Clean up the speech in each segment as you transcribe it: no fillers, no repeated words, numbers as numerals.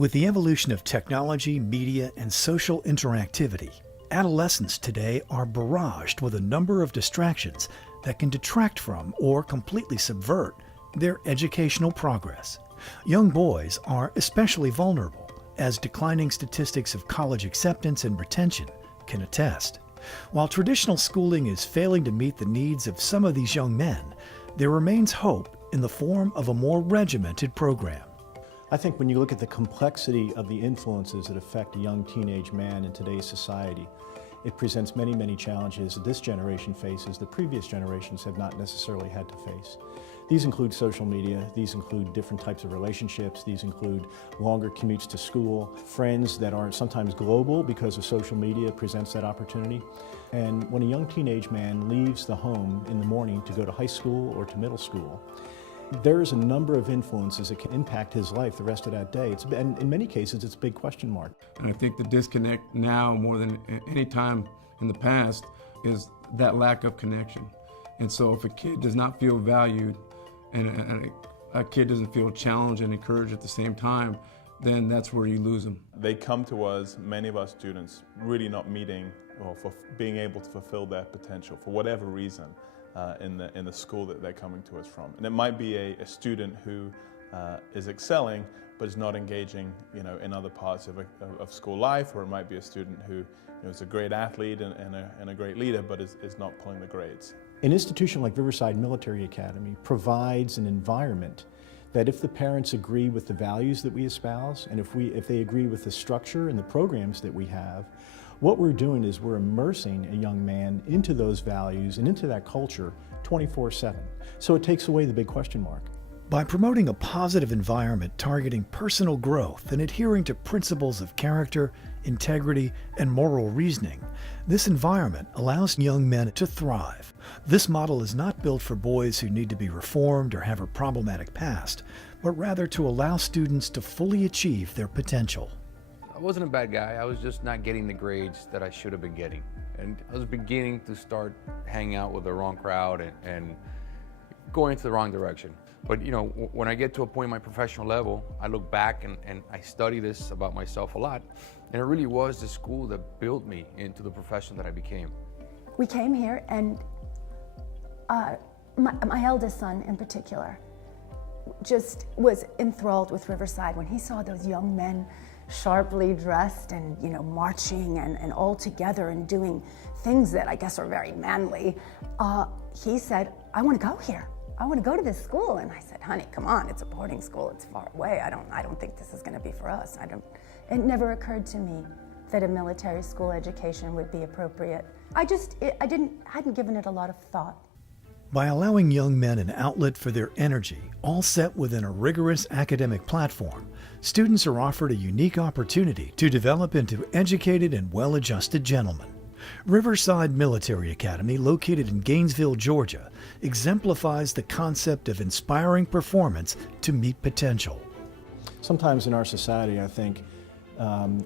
With the evolution of technology, media, and social interactivity, adolescents today are barraged with a number of distractions that can detract from or completely subvert their educational progress. Young boys are especially vulnerable, as declining statistics of college acceptance and retention can attest. While traditional schooling is failing to meet the needs of some of these young men, there remains hope in the form of a more regimented program. I think when you look at the complexity of the influences that affect a young teenage man in today's society, it presents many, many challenges that this generation faces that previous generations have not necessarily had to face. These include social media, these include different types of relationships, these include longer commutes to school, friends that are sometimes global because of social media presents that opportunity. And when a young teenage man leaves the home in the morning to go to high school or to middle school, there's a number of influences that can impact his life the rest of that day. And in many cases, it's a big question mark. And I think the disconnect now, more than any time in the past, is that lack of connection. And so if a kid does not feel valued and a kid doesn't feel challenged and encouraged at the same time, then that's where you lose them. They come to us, many of our students, really not meeting or for being able to fulfill their potential for whatever reason. In the school that they're coming to us from. And it might be a student who is excelling but is not engaging, in other parts of school life, or it might be a student who is a great athlete and a great leader but is not pulling the grades. An institution like Riverside Military Academy provides an environment that if the parents agree with the values that we espouse, and if they agree with the structure and the programs that we have, what we're doing is we're immersing a young man into those values and into that culture 24/7. So it takes away the big question mark. By promoting a positive environment targeting personal growth and adhering to principles of character, integrity, and moral reasoning, this environment allows young men to thrive. This model is not built for boys who need to be reformed or have a problematic past, but rather to allow students to fully achieve their potential. I wasn't a bad guy, I was just not getting the grades that I should have been getting. And I was beginning to start hanging out with the wrong crowd and going into the wrong direction. But when I get to a point in my professional level, I look back and I study this about myself a lot. And it really was the school that built me into the profession that I became. We came here and my eldest son in particular just was enthralled with Riverside when he saw those young men sharply dressed and marching and all together and doing things that I guess are very manly. He said, I want to go here. I want to go to this school. And I said, honey, come on, it's a boarding school, it's far away. I don't think this is going to be for us. It never occurred to me that a military school education would be appropriate. I hadn't given it a lot of thought. By allowing young men an outlet for their energy, all set within a rigorous academic platform, students are offered a unique opportunity to develop into educated and well-adjusted gentlemen. Riverside Military Academy, located in Gainesville, Georgia, exemplifies the concept of inspiring performance to meet potential. Sometimes in our society, I think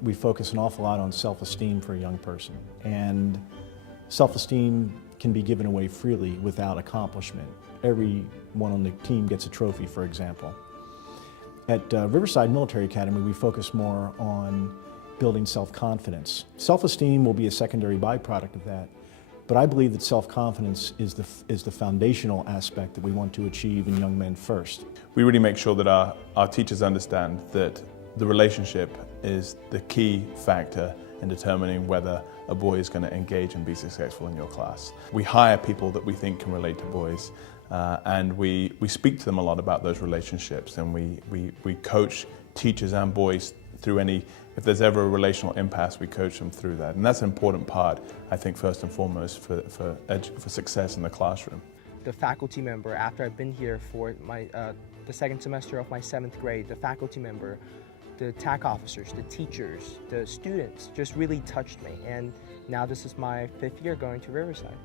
we focus an awful lot on self-esteem for a young person. And self-esteem can be given away freely without accomplishment. Everyone on the team gets a trophy, for example. At Riverside Military Academy, we focus more on building self-confidence. Self-esteem will be a secondary byproduct of that, but I believe that self-confidence is the foundational aspect that we want to achieve in young men first. We really make sure that our teachers understand that the relationship is the key factor in determining whether a boy is going to engage and be successful in your class. We hire people that we think can relate to boys, and we speak to them a lot about those relationships, and we coach teachers and boys through if there's ever a relational impasse, we coach them through that. And that's an important part, I think, first and foremost for success in the classroom. The faculty member, after I've been here for the second semester of my 7th grade, the faculty member, the TAC officers, the teachers, the students just really touched me. And now this is my 5th year going to Riverside.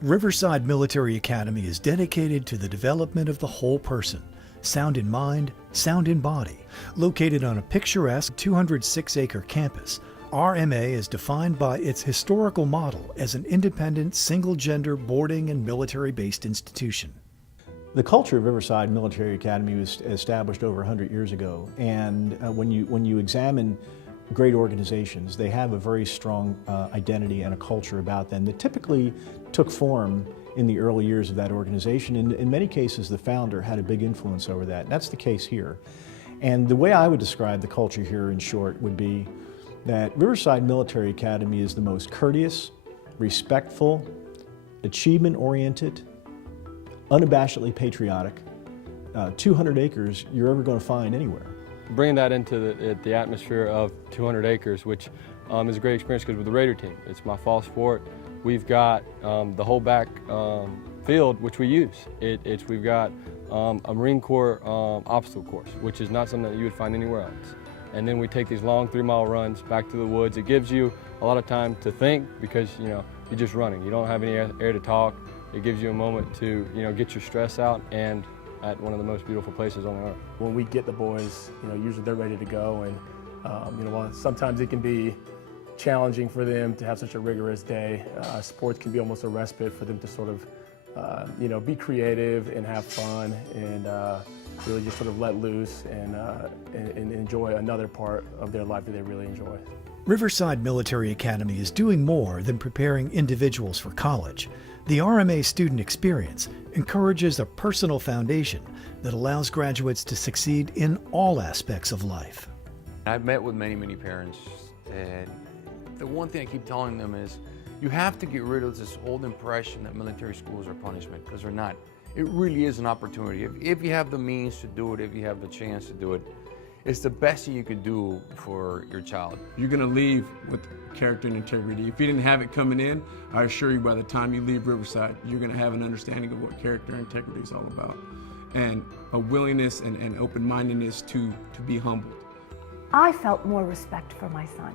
Riverside Military Academy is dedicated to the development of the whole person, sound in mind, sound in body. Located on a picturesque 206-acre campus, RMA is defined by its historical model as an independent, single-gender boarding and military-based institution. The culture of Riverside Military Academy was established over 100 years ago, and when you examine great organizations, they have a very strong identity and a culture about them that typically took form in the early years of that organization. And in many cases, the founder had a big influence over that. And that's the case here. And the way I would describe the culture here in short would be that Riverside Military Academy is the most courteous, respectful, achievement-oriented, unabashedly patriotic, 200 acres you're ever going to find anywhere. Bringing that into the atmosphere of 200 acres, which is a great experience because with the Raider team, it's my fall sport. We've got the whole back field, which we use. We've got a Marine Corps obstacle course, which is not something that you would find anywhere else. And then we take these long 3-mile runs back to the woods. It gives you a lot of time to think because you're just running. You don't have any air to talk. It gives you a moment to get your stress out, and at one of the most beautiful places on the earth. When we get the boys, usually they're ready to go, and while sometimes it can be challenging for them to have such a rigorous day, sports can be almost a respite for them to sort of, be creative and have fun and really just sort of let loose and enjoy another part of their life that they really enjoy. Riverside Military Academy is doing more than preparing individuals for college. The RMA student experience encourages a personal foundation that allows graduates to succeed in all aspects of life. I've met with many, many parents, and the one thing I keep telling them is you have to get rid of this old impression that military schools are punishment, because they're not. It really is an opportunity. If you have the means to do it, if you have the chance to do it, it's the best thing you could do for your child. You're going to leave with character and integrity. If you didn't have it coming in, I assure you by the time you leave Riverside, you're going to have an understanding of what character and integrity is all about, and a willingness and open-mindedness to be humbled. I felt more respect for my son.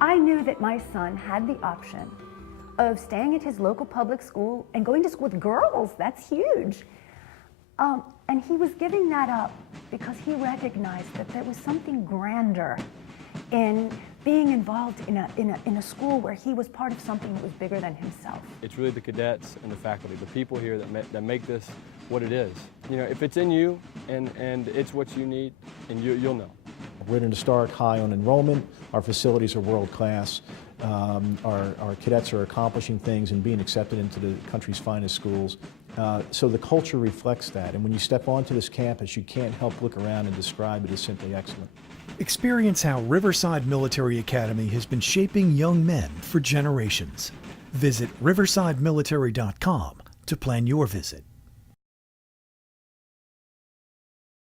I knew that my son had the option of staying at his local public school and going to school with girls. That's huge. And he was giving that up because he recognized that there was something grander in being involved in a school where he was part of something that was bigger than himself. It's really the cadets and the faculty, the people here that make this what it is. If it's in you and it's what you need, and you'll know. We're at an historic high on enrollment. Our facilities are world class. Our cadets are accomplishing things and being accepted into the country's finest schools. So the culture reflects that. And when you step onto this campus, you can't help look around and describe it as simply excellent. Experience how Riverside Military Academy has been shaping young men for generations. Visit riversidemilitary.com to plan your visit.